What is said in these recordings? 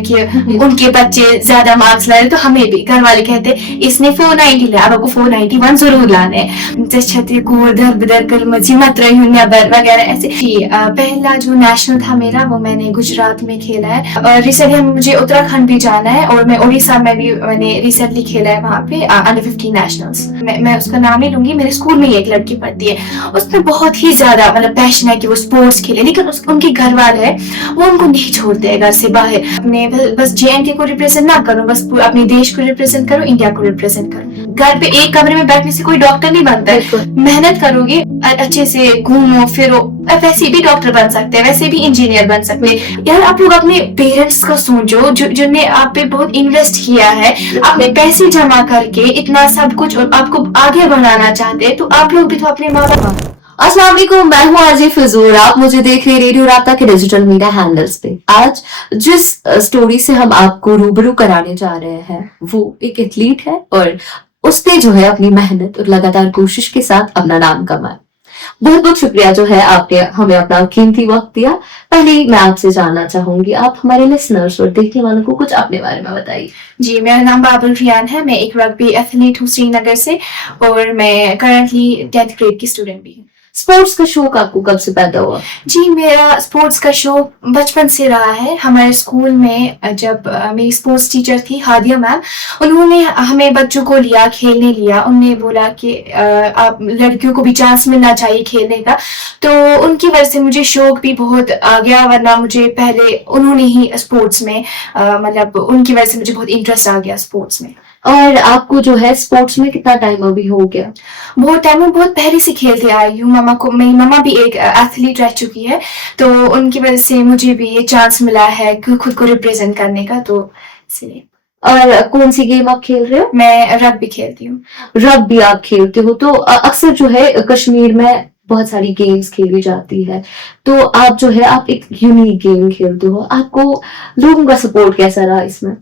کہ ان کے بچے زیادہ مارکس لائے تو ہمیں بھی گھر والے کہتے اس نے 490 لیا اب آپ کو 491 ضرور لانا ہے چھتی کو در بدر کر مجھے مت رہی ہوں نیبر وغیرہ ایسے. پہلا جو نیشنل تھا میرا وہ میں نے گجرات میں کھیلا ہے اور ریسنٹلی مجھے اتراکھنڈ بھی جانا ہے اور میں اڑیسہ میں بھی میں نے ریسنٹلی کھیلا ہے وہاں پہ انڈر 15 نیشنلس. میں اس کا نام نہیں لوں گی, میرے اسکول میں ایک لڑکی پڑھتی ہے, اس میں بہت ہی زیادہ مطلب پیشن ہے کہ وہ اسپورٹس کھیلے, لیکن ان کے گھر والے ہیں وہ ان کو نہیں چھوڑتے گھر سے باہر. اپنے بس جے اینڈ کے کو ریپرزینٹ نہ کرو, بس اپنے دیش کو ریپرزینٹ کرو, انڈیا کو ریپرزینٹ کرو. گھر پہ ایک کمرے میں بیٹھنے سے کوئی ڈاکٹر نہیں بنتا ہے, محنت کرو گے اچھے سے گھومو پھرو ویسے بھی ڈاکٹر بن سکتے ہیں, ویسے بھی انجینئر بن سکتے ہیں. یار آپ لوگ اپنے پیرنٹس کا سوچو جن نے آپ پہ بہت انویسٹ کیا ہے, اپنے پیسے جمع کر کے اتنا سب کچھ آپ کو آگے بڑھانا چاہتے ہیں, تو آپ لوگ بھی تو اپنے ماں باپ. السلام علیکم, میں ہوں آرجے فضول. آپ مجھے دیکھ رہے ریڈیو رابطہ کے ڈیجیٹل میڈیا ہینڈلز پہ. آج جس سٹوری سے ہم آپ کو روبرو کرانے جا رہے ہیں وہ ایک ایتھلیٹ ہے اور اس نے جو ہے اپنی محنت اور لگاتار کوشش کے ساتھ اپنا نام کمایا. بہت بہت شکریہ جو ہے آپ نے ہمیں اپنا قیمتی وقت دیا. پہلے میں آپ سے جاننا چاہوں گی, آپ ہمارے لسنرز اور دیکھنے والوں کو کچھ اپنے بارے میں بتائیے. جی, میرا نام بابل ریان ہے, میں ایک رگبی ایتھلیٹ ہوں سری نگر سے اور میں کرنٹلی 10th گریڈ کی اسٹوڈنٹ بھی ہوں. اسپورٹس کا شوق آپ کو کب سے پیدا ہوا؟ جی, میرا اسپورٹس کا شوق بچپن سے رہا ہے. ہمارے اسکول میں جب میری اسپورٹس ٹیچر تھی ہادیہ میم, انہوں نے ہمیں بچوں کو لیا کھیلنے لیا. انہوں نے بولا کہ آپ لڑکیوں کو بھی چانس ملنا چاہیے کھیلنے کا, تو ان کی وجہ سے مجھے شوق بھی بہت آ گیا. ورنہ مجھے پہلے انہوں نے ہی اسپورٹس میں مطلب ان کی وجہ سے مجھے بہت انٹرسٹ آ گیا اسپورٹس میں. اور آپ کو جو ہے اسپورٹس میں کتنا ٹائم ابھی ہو گیا؟ بہت ٹائم, میں بہت پہلے سے کھیلتی آئی ہوں. میری مما بھی ایک ایتھلیٹ رہ چکی ہے, تو ان کی وجہ سے مجھے بھی یہ چانس ملا ہے خود کو ریپرزینٹ کرنے کا, تو اس لیے. اور کون سی گیم آپ کھیل رہے ہو؟ میں رگبی کھیلتی ہوں. رگبی آپ کھیلتے ہو, تو اکثر جو ہے کشمیر میں بہت ساری گیمز کھیلی جاتی ہے, تو آپ جو ہے آپ ایک یونیک گیم کھیلتے ہو. آپ کو لوگوں کا سپورٹ کیسا رہا اس میں؟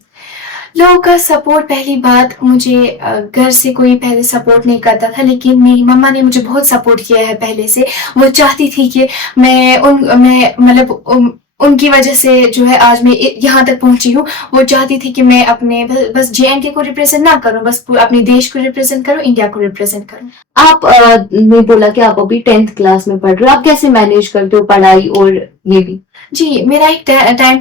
لوگوں کا سپورٹ, پہلی بات مجھے گھر سے کوئی پہلے سپورٹ نہیں کرتا تھا, لیکن میری مما نے مجھے بہت سپورٹ کیا ہے پہلے سے. وہ چاہتی تھی کہ میں مطلب ان کی وجہ سے جو ہے آج میں یہاں تک پہنچی ہوں. وہ چاہتی تھی کہ میں اپنے بس جے اینڈ کے کو ریپرزینٹ نہ کروں, بس اپنے دیش کو ریپرزینٹ کروں, انڈیا کو ریپرزینٹ کروں. آپ نے بولا کہ آپ ابھی 10th کلاس میں پڑھ رہے ہو, آپ کیسے مینیج کرتے ہو پڑھائی اور یہ بھی؟ جی, میرا ایک ٹائم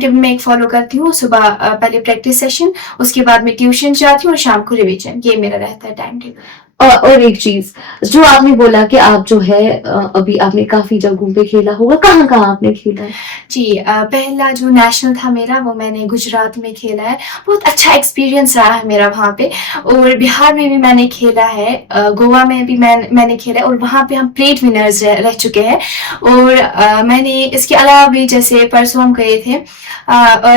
ٹیبل میں ایک فالو کرتی ہوں. صبح پہلے پریکٹس سیشن, اس کے بعد میں ٹیوشن جاتی ہوں اور شام کو ریویژن. یہ میرا رہتا ہے ٹائم ٹیبل. اور ایک چیز جو آپ نے بولا کہ آپ جو ہے ابھی آپ نے کافی جگہوں پہ کھیلا ہوگا, کہاں کہاں آپ نے کھیلا ہے؟ جی, پہلا جو نیشنل تھا میرا وہ میں نے گجرات میں کھیلا ہے. بہت اچھا ایکسپیرینس رہا ہے میرا وہاں پہ. اور بہار میں بھی میں نے کھیلا ہے, گوا میں بھی میں نے کھیلا ہے, اور وہاں پہ ہم پلیٹ ونرز رہ چکے ہیں. اور میں نے اس کے علاوہ بھی جیسے پرسوں ہم گئے تھے,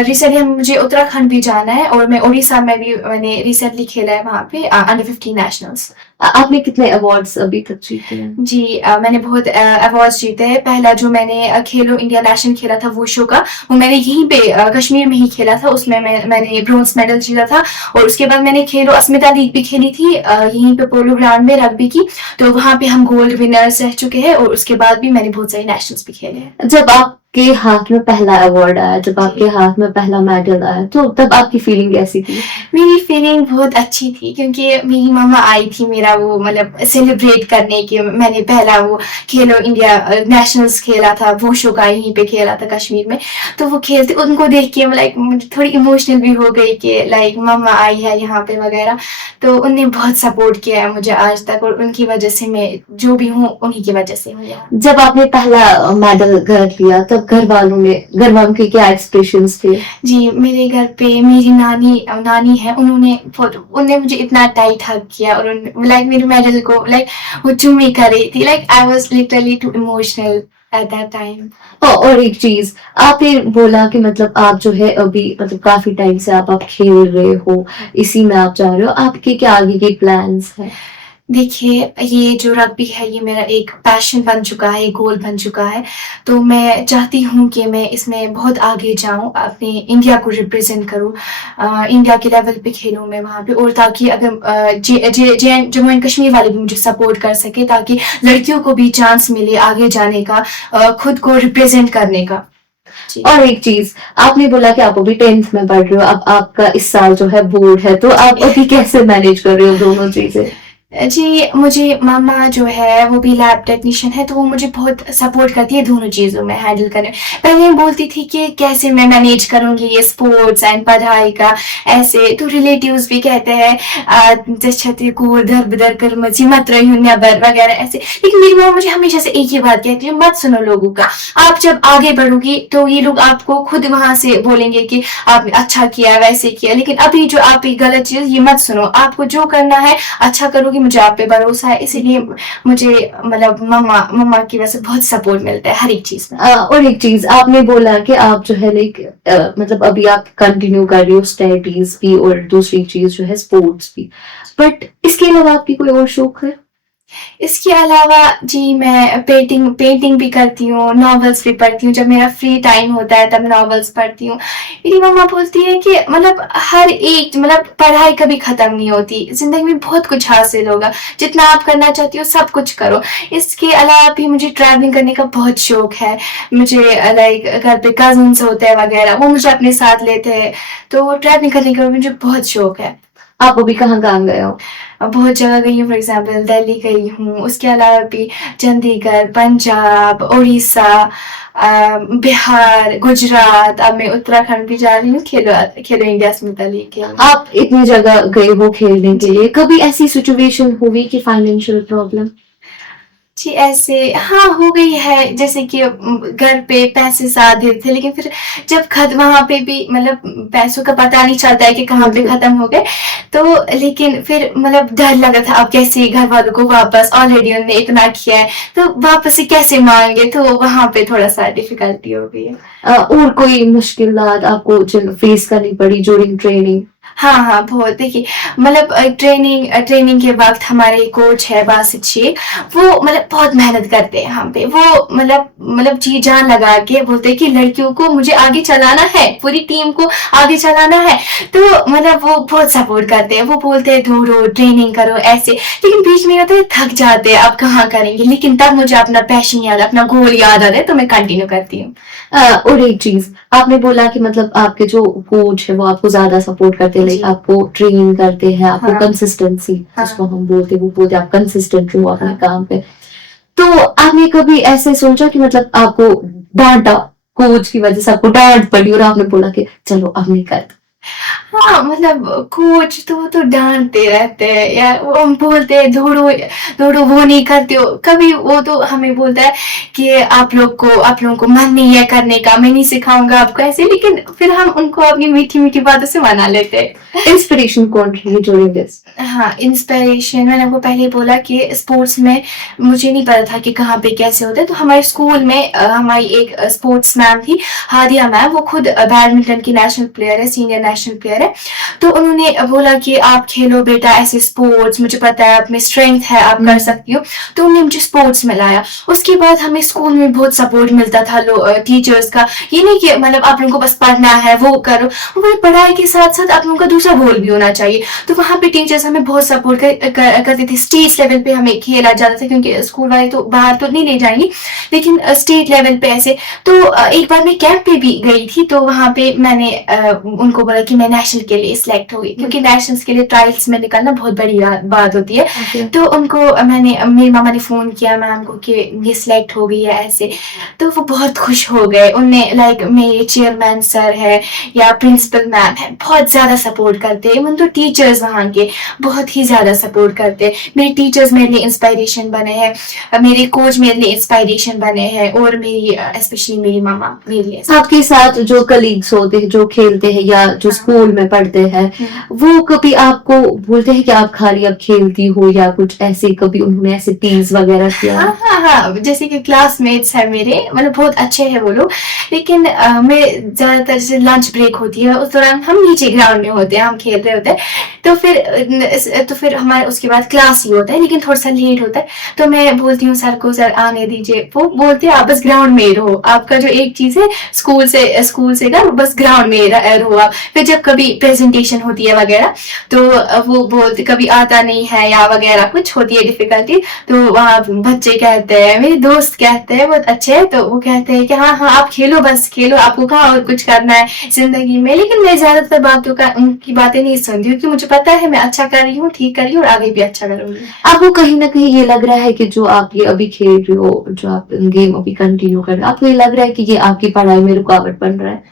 ریسنٹلی مجھے اتراکھنڈ بھی جانا ہے, اور میں اڑیسہ میں بھی میں نے ریسنٹلی کھیلا ہے وہاں پہ انڈر 15 نیشنلس. آپ نے کتنے ایوارڈس ابھی تک جیتے ہیں؟ جی, میں نے بہت ایوارڈس جیتے ہیں. پہلا جو میں نے کھیلو انڈیا نیشنل کھیلا تھا ووشو کا, وہ میں نے یہیں پہ کشمیر میں ہی کھیلا تھا. اس میں میں نے برونز میڈل جیتا تھا. اور اس کے بعد میں نے کھیلو اسمتا لیگ بھی کھیلی تھی یہیں پہ پولو گراؤنڈ میں رگبی کی, تو وہاں پہ ہم گولڈ ونرز رہ چکے ہیں. اور اس کے بعد بھی میں نے بہت سارے نیشنلس بھی کھیلے ہیں. جب آپ کے ہاتھ میں پہلا ایوارڈ آیا, جب آپ کے ہاتھ میں پہلا میڈل آیا, تو تب آپ کی فیلنگ کیسی تھی؟ میری فیلنگ بہت اچھی تھی, کیونکہ میری ماما آئی تھی میرا وہ مطلب سیلیبریٹ کرنے کے. میں نے پہلا وہ کھیلو انڈیا نیشنلس کھیلا تھا, وہ شو کا یہیں پہ کھیلا تھا کشمیر میں. تو وہ کھیلتے, ان کو دیکھ کے لائک تھوڑی ایموشنل بھی ہو گئی کہ لائک ماما آئی ہے یہاں پہ وغیرہ. تو ان نے بہت سپورٹ کیا ہے مجھے آج تک, اور ان کی وجہ سے میں جو بھی ہوں انہیں کی وجہ سے ہوں. جب آپ نے پہلا میڈل گھر لیا تب گھر والوں کے کیا ایکسپریشنز تھے؟ جی, میرے گھر پہ میری نانی ہے, انہوں نے مجھے اتنا ٹائٹ ہگ کیا, اور لائک میرے میڈل کو لائک وہ چومی کر رہی تھی. Like I was literally too emotional at that time. اور ایک چیز آپ نے بولا کہ مطلب آپ جو ہے ابھی مطلب کافی ٹائم سے آپ کھیل رہے ہو, اسی میں آپ جا رہے ہو, آپ کے کیا آگے کے پلانس ہیں؟ دیکھیے, یہ جو رگبی ہے یہ میرا ایک پیشن بن چکا ہے, ایک گول بن چکا ہے. تو میں چاہتی ہوں کہ میں اس میں بہت آگے جاؤں, اپنے انڈیا کو ریپرزینٹ کروں, انڈیا کے لیول پہ کھیلوں میں وہاں پہ. اور تاکہ اگر جموں اینڈ کشمیر والے بھی مجھے سپورٹ کر سکے, تاکہ لڑکیوں کو بھی چانس ملے آگے جانے کا, خود کو ریپرزینٹ کرنے کا. जी। और एक चीज, आपने बोला कि आप अभी 10th में पढ़ रहे हो, अब आपका इस साल जो है बोर्ड है, तो आप अभी कैसे मैनेज कर रहे हो दोनों चीजें? जी, मुझे मामा जो है वो भी लैब टेक्नीशियन है, तो वो मुझे बहुत सपोर्ट करती है दोनों चीज़ों में हैंडल करने में। पहले बोलती थी कि कैसे मैं मैनेज करूँगी ये स्पोर्ट्स एंड पढ़ाई का ऐसे, तो रिलेटिव्स भी कहते हैं जैसे को दर बदर कर मची मत रही हूँ नबर वगैरह ऐसे। लेकिन मेरी माँ मुझे हमेशा से एक ही बात कहती है, मत सुनो लोगों का। आप जब आगे बढ़ोगी तो ये लोग आपको खुद वहाँ से बोलेंगे कि आपने अच्छा किया, वैसे किया, लेकिन अभी जो आप ये गलत चीज़ ये मत सुनो। आपको जो करना है अच्छा करोगी, मुझे आप पे भरोसा है, इसीलिए मुझे मतलब मम्मा मम्मा की वजह से बहुत सपोर्ट मिलता है हर एक चीज में। और एक चीज आपने बोला कि आप जो है लाइक मतलब अभी आप कंटिन्यू कर रही हो स्टडीज भी और दूसरी चीज जो है स्पोर्ट्स भी, बट इसके अलावा आपकी कोई और शौक है? इसके अलावा जी मैं पेंटिंग पेंटिंग भी करती हूँ, नॉवेल्स भी पढ़ती हूँ। जब मेरा फ्री टाइम होता है तब नॉवेल्स पढ़ती हूँ। मेरी मम्मा बोलती है कि मतलब हर एक मतलब पढ़ाई कभी खत्म नहीं होती, जिंदगी में बहुत कुछ हासिल होगा, जितना आप करना चाहती हो सब कुछ करो। इसके अलावा भी मुझे ट्रैवलिंग करने का बहुत शौक है। मुझे लाइक घर पे कजिन्स होते हैं वगैरह, वो मुझे अपने साथ लेते हैं, तो ट्रैवलिंग करने का मुझे बहुत शौक है। आप अभी कहाँ कहाँ गए हो? बहुत जगह गई हूँ, फॉर एग्जाम्पल दिल्ली गई हूँ, उसके अलावा भी चंडीगढ़, पंजाब, उड़ीसा, बिहार, गुजरात, अब मैं उत्तराखंड भी जा रही हूँ खेलो इंडिया स्मिता लीग के लिए। आप इतनी जगह गए हो खेलने के लिए, कभी ऐसी सिचुएशन हुई कि फाइनेंशियल प्रॉब्लम? जी ऐसे हाँ हो गई है, जैसे कि घर पे पैसे साथ थे, लेकिन फिर जब वहां पे भी मतलब पैसों का पता नहीं चलता है कि कहाँ पे खत्म हो गए, तो लेकिन फिर मतलब डर लगा था अब कैसे घर वालों को वापस, ऑलरेडी उन्होंने इतना किया है तो वापस से कैसे मांगे, तो वहां पे थोड़ा सा डिफिकल्टी हो गई है। और कोई मुश्किलात आपको फेस करनी पड़ी ड्यूरिंग ट्रेनिंग? हाँ हाँ बहुत, देखिए मतलब ट्रेनिंग के वक्त हमारे कोच है बासित शेख, वो मतलब बहुत मेहनत करते हैं हम पे। वो मतलब जी जान लगा के बोलते हैं कि लड़कियों को मुझे आगे चलाना है, पूरी टीम को आगे चलाना है, तो मतलब वो बहुत सपोर्ट करते हैं। वो बोलते हैं दौड़ो ट्रेनिंग करो ऐसे, लेकिन बीच में तो थक जाते हैं, अब कहाँ करेंगे, लेकिन तब मुझे अपना पैशन याद, अपना गोल याद आता है, तो मैं कंटिन्यू करती हूँ। और एक चीज, आपने बोला कि मतलब आपके जो कोच है वो आपको ज्यादा सपोर्ट करते हैं, लाइक जी। आपको ट्रेन करते हैं, आपको हाँ। कंसिस्टेंसी हाँ। जिसको हम बोलते हैं, वो बोलते हैं आप कंसिस्टेंट रहो अपने हाँ। काम पे। तो आपने कभी ऐसे सोचा कि मतलब आपको डांटा, कोच की वजह से आपको डांट पड़ी और आपने बोला कि चलो अब नहीं करता? हाँ मतलब कोच तो डांटते रहते हैं यार, वो हम बोलते हैं दौड़ो दौड़ो, वो नहीं करते हो कभी, वो तो हमें बोलता है कि आप लोगों को मन नहीं है करने का, मैं नहीं सिखाऊंगा आपको ऐसे, लेकिन फिर हम उनको अपनी मीठी मीठी बातों से मना लेते हैं। इंस्पिरेशन कौन रही ड्यूरिंग दिस? हाँ इंस्पिरेशन मैंने आपको पहले बोला कि स्पोर्ट्स में मुझे नहीं पता था कि कहाँ पे कैसे होता है, तो हमारे स्कूल में हमारी एक स्पोर्ट्स मैम थी, हादिया मैम, वो खुद बैडमिंटन की नेशनल प्लेयर है, सीनियर नेशनल प्लेयर है। तो उन्होंने बोला कि आप खेलो बेटा ऐसे स्पोर्ट्स, मुझे पता है आप में स्ट्रेंथ है, आप कर सकती हो, तो उन्होंने मुझे स्पोर्ट्स में लाया। उसके बाद हमें स्कूल में बहुत सपोर्ट मिलता था टीचर्स का, ये नहीं कि मतलब आप लोगों को बस पढ़ना है वो करो, वो पढ़ाई के साथ साथ आप लोगों का दूसरा गोल भी होना चाहिए। तो वहाँ पे टीचर्स हमें बहुत सपोर्ट करते थे। स्टेट लेवल पे हमें खेला जाता था, क्योंकि स्कूल वाले तो बाहर तो नहीं ले जाएंगे, लेकिन स्टेट लेवल पे ऐसे। तो एक बार मैं कैंप पे भी गई थी, तो वहाँ पे मैंने उनको बोला कि मैं नेशनल के लिए सिलेक्ट हो गई, क्योंकि नेशनल्स के लिए ट्रायल्स में निकलना बहुत बड़ी बात होती है। तो उनको मेरी मामा ने फोन किया मैम को कि ये सिलेक्ट हो गई है ऐसे, तो वो बहुत खुश हो गए। उनने लाइक मेरे चेयरमैन सर है या प्रिंसिपल मैम है, बहुत ज्यादा सपोर्ट करते हैं। इवन तो टीचर्स वहाँ के बहुत ही ज्यादा सपोर्ट करते हैं। मेरे टीचर्स मेरे लिए इंस्पायरेशन बने हैं, मेरे कोच मेरे लिए इंस्पायरेशन बने हैं, और मेरी स्पेशली मेरी मामा मेरे लिए। आपके साथ जो कलीग्स होते हैं जो खेलते हैं या जो स्कूल में पढ़ते हैं, वो कभी आपको बोलते हैं कि आप खाली अब खेलती हो, या कुछ ऐसे कभी उन्होंने ऐसे टीज वगैरह किया? हाँ हाँ हाँ, जैसे कि क्लासमेट्स है मेरे, मतलब बहुत अच्छे हैं वो लोग, लेकिन मैं ज्यादातर से लंच ब्रेक होती है उस दौरान हम नीचे ग्राउंड में होते हैं, हम खेल रहे होते हैं, तो फिर हमारे उसके बाद क्लास ही होता है, लेकिन थोड़ा सा लेट होता है, तो मैं बोलती हूँ सर को सर आने दीजिए, वो बोलते हैं आप बस ग्राउंड में ही रहो, आपका जो एक चीज है स्कूल से ना बस ग्राउंड में रहो आप। फिर जब कभी प्रेजेंटेशन होती है वगैरह, तो वो बोलते कभी आता नहीं है या वगैरह कुछ होती है डिफिकल्टी, तो वहाँ बच्चे कहते कहते हैं, मेरे दोस्त कहते हैं बहुत अच्छे हैं, तो वो कहते हैं कि हाँ हाँ आप खेलो, बस खेलो, आपको कहाँ और कुछ करना है जिंदगी में। लेकिन मैं ज्यादातर बातों का उनकी बातें नहीं सुनती हूँ, क्योंकि मुझे पता है मैं अच्छा कर रही हूँ, ठीक कर रही हूँ और आगे भी अच्छा करूंगी। आपको कहीं ना कहीं ये लग रहा है कि जो आप ये अभी खेल रहे हो, जो आप गेम अभी कंटिन्यू कर रहे हो, आपको ये लग रहा है कि ये आपकी पढ़ाई में रुकावट बन रहा है?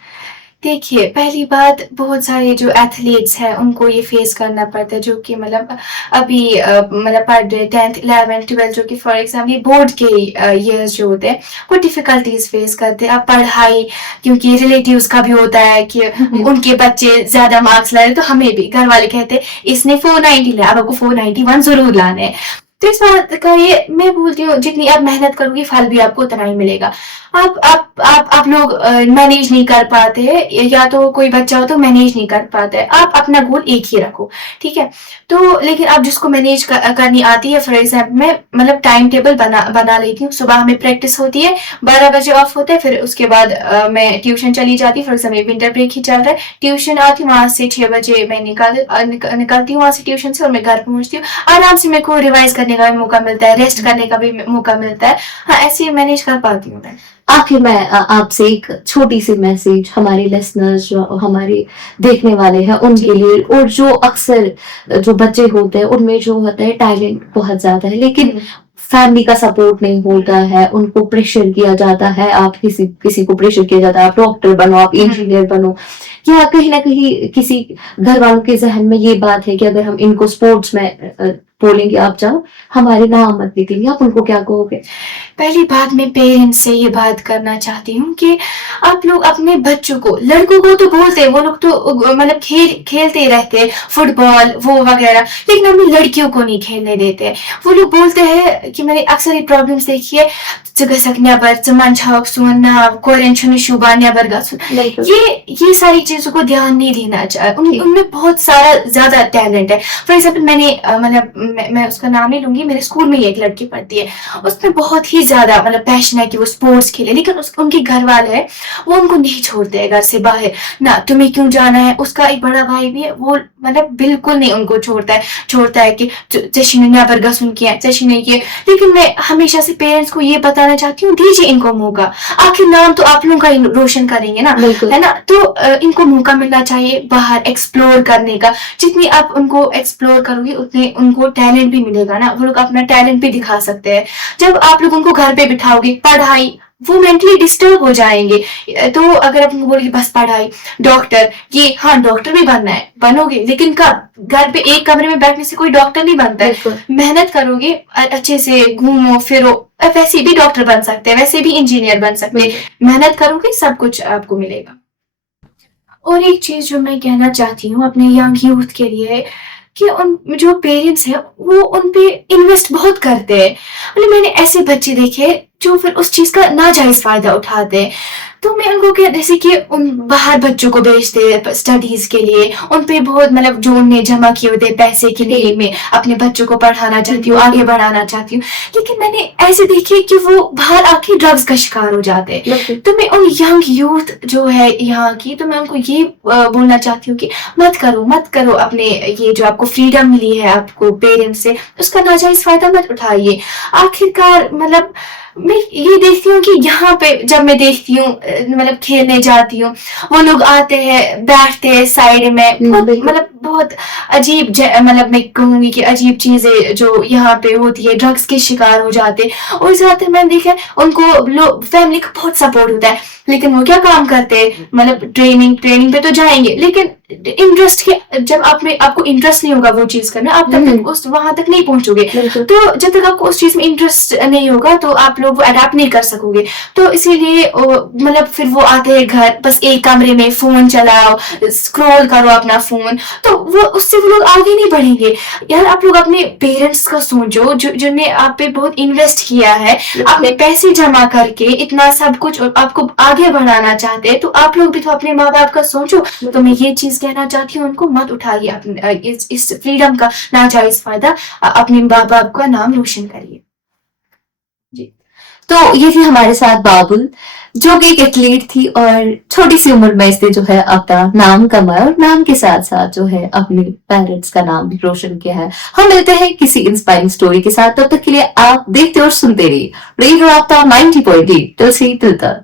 देखिए, पहली बात, बहुत सारे जो एथलीट्स हैं उनको ये फेस करना पड़ता है, जो कि मतलब अभी मतलब पढ़ रहे 10th 11th 12th, जो कि फॉर एग्जाम्पल बोर्ड के ईयर्स जो होते हैं वो डिफिकल्टीज फेस करते हैं। अब पढ़ाई, क्योंकि रिलेटिव्स का भी होता है कि उनके बच्चे ज्यादा मार्क्स लाए, तो हमें भी घर वाले कहते हैं इसने 490 लिया, अब आपको 491 जरूर लाने हैं। तो इस बात का ये मैं बोलती हूँ, जितनी आप मेहनत करोगे फल भी आपको उतना ही मिलेगा। आप लोग मैनेज नहीं कर पाते हैं, या तो कोई बच्चा हो तो मैनेज नहीं कर पाता है, आप अपना गोल एक ही रखो, ठीक है। तो लेकिन आप जिसको मैनेज करनी आती है, फॉर एग्जाम्पल मैं मतलब टाइम टेबल बना लेती हूँ। सुबह हमें प्रैक्टिस होती है, 12 बजे ऑफ होता है, फिर उसके बाद मैं ट्यूशन चली जाती हूँ। फॉर एग्जाम्पल विंटर ब्रेक ही चल रहा है, ट्यूशन आती हूँ, वहां से 6 बजे मैं निकलती हूँ वहां से ट्यूशन से, और मैं घर पहुंचती हूँ। आराम से मेरे को रिवाइज करने का भी मौका मिलता है, रेस्ट करने का भी मौका मिलता है। हाँ, ऐसे मैनेज कर पाती हूँ मैं। आखिर मैं आपसे एक छोटी सी मैसेज हमारे लिसनर्स जो हमारे देखने वाले हैं उनके लिए, और जो अक्सर जो बच्चे होते हैं उनमें जो होता है टैलेंट बहुत ज्यादा है, लेकिन फैमिली का सपोर्ट नहीं होता है, उनको प्रेशर किया जाता है, आप किसी को प्रेशर किया जाता है, आप डॉक्टर बनो, आप इंजीनियर बनो, या कहीं ना कहीं किसी घर वालों के जहन में ये बात है कि अगर हम इनको स्पोर्ट्स में बोलेंगे आप जाओ, हमारे नाम मत लिखेंगे, आप उनको क्या कहोगे? पहली बात, मैं पेरेंट्स से ये बात करना चाहती हूँ कि आप लोग अपने बच्चों को, लड़कों को तो बोलते हैं, वो लोग तो मतलब खेलते ही रहते हैं फुटबॉल वो वगैरह, लेकिन अपनी लड़कियों को नहीं खेलने देते। वो लोग बोलते हैं कि मैंने अक्सर ये प्रॉब्लम्स देखी है, ये सारी चीजों को ध्यान नहीं देना चाहिए। उनमें बहुत सारा ज्यादा टैलेंट है। फॉर एग्जाम्पल मैंने मतलब मैं उसका नाम नहीं लूंगी, मेरे स्कूल में ही एक लड़की पढ़ती है, उसमें बहुत ही ज्यादा मतलब पैशन है कि वो स्पोर्ट्स खेले, लेकिन उनके घर वाले हैं वो उनको नहीं छोड़ते हैं घर से बाहर। ना तुम्हें क्यों जाना है, उसका एक बड़ा भाई भी है, वो मतलब बिल्कुल नहीं उनको छोड़ता है कि चशी ने यहाँ पर गसुन किया, चशी ने किया। लेकिन मैं हमेशा से पेरेंट्स को ये बताना चाहती हूँ, दीजिए इनको मौका, आखिर नाम तो आप लोगों का ही रोशन करेंगे ना, है ना। तो इनको मौका मिलना चाहिए बाहर एक्सप्लोर करने का। जितनी आप उनको एक्सप्लोर करोगे उतने उनको टैलेंट भी मिलेगा ना, वो लोग अपना टैलेंट भी दिखा सकते हैं। जब आप लोग उनको घर पे बिठाओगे पढ़ाई, वो मेंटली डिस्टर्ब हो जाएंगे। तो अगर आप उनको बोलोगे बस पढ़ाई, डॉक्टर, ये हाँ डॉक्टर भी बनना है, बनोगे, लेकिन कब? घर पे एक कमरे में बैठने से कोई डॉक्टर नहीं बनता है। मेहनत करोगे, अच्छे से घूमो फिरो, वैसे भी डॉक्टर बन सकते हैं, वैसे भी इंजीनियर बन सकते हैं। मेहनत करोगे सब कुछ आपको मिलेगा। और एक चीज जो मैं कहना चाहती हूँ अपने यंग यूथ के लिए, कि उन जो पेरेंट्स हैं वो उन पे इन्वेस्ट बहुत करते हैं। मतलब मैंने ऐसे बच्चे देखे जो फिर उस चीज का नाजायज फायदा उठाते हैं। तो मैं उनको क्या, जैसे कि उन बाहर बच्चों को भेजते हैं स्टडीज के लिए, उन पे बहुत मतलब जो उनने जमा किए होते पैसे के लिए, मैं अपने बच्चों को पढ़ाना चाहती हूँ, आगे बढ़ाना चाहती हूँ, लेकिन मैंने ऐसे देखे कि वो बाहर आके ड्रग्स का शिकार हो जाते हैं। तो मैं उन यंग यूथ जो है यहाँ की, तो मैं उनको ये बोलना चाहती हूँ कि मत करो अपने ये जो आपको फ्रीडम मिली है आपको पेरेंट्स से, उसका नाजायज फायदा मत उठाइए। आखिरकार मतलब मैं ये देखती हूँ कि यहाँ पे जब मैं देखती हूँ मतलब खेलने जाती हूँ, वो लोग आते हैं बैठते हैं साइड में, मतलब बहुत अजीब, मतलब मैं कहूंगी कि अजीब चीजें जो यहाँ पे होती है, ड्रग्स के शिकार हो जाते हैं। और साथ मैंने देखा उनको फैमिली का बहुत सपोर्ट होता है, लेकिन वो क्या काम करते हैं, मतलब ट्रेनिंग पे तो जाएंगे, लेकिन इंटरेस्ट के जब आपको इंटरेस्ट नहीं होगा वो चीज करना, आप तब तक उस वहां तक नहीं पहुंचोगे। तो जब तक आपको उस चीज में इंटरेस्ट नहीं होगा तो आप लोग वो अडेप्ट नहीं कर सकोगे। तो इसीलिए मतलब फिर वो आते हैं घर, बस एक कमरे में फोन चलाओ, स्क्रॉल करो अपना फोन, तो वो उससे वो लोग आगे नहीं बढ़ेंगे। यार आप लोग अपने पेरेंट्स का सोचो, जिन्होंने आप पे बहुत इन्वेस्ट किया है, अपने पैसे जमा करके इतना सब कुछ और आपको आगे बढ़ाना चाहते हैं, तो आप लोग भी तो अपने माँ बाप का सोचो। तो मैं ये चीज कहना चाहती हूँ, उनको मत उठाइए अपने इस फ्रीडम का नाजायज फायदा, अपने माँ बाप का नाम रोशन करिए। जी। तो ये थी हमारे साथ बाबुल, जो कि एक एथलीट थी और छोटी सी उम्र में इसने जो है अपना नाम कमाया और नाम के साथ साथ जो है अपने पेरेंट्स का नाम भी रोशन किया है। हम मिलते हैं किसी इंस्पायरिंग स्टोरी के साथ, तब तक के लिए आप देखते और सुनते रहिए रेडियो राब्ता 90.8 दिल से दिल तक।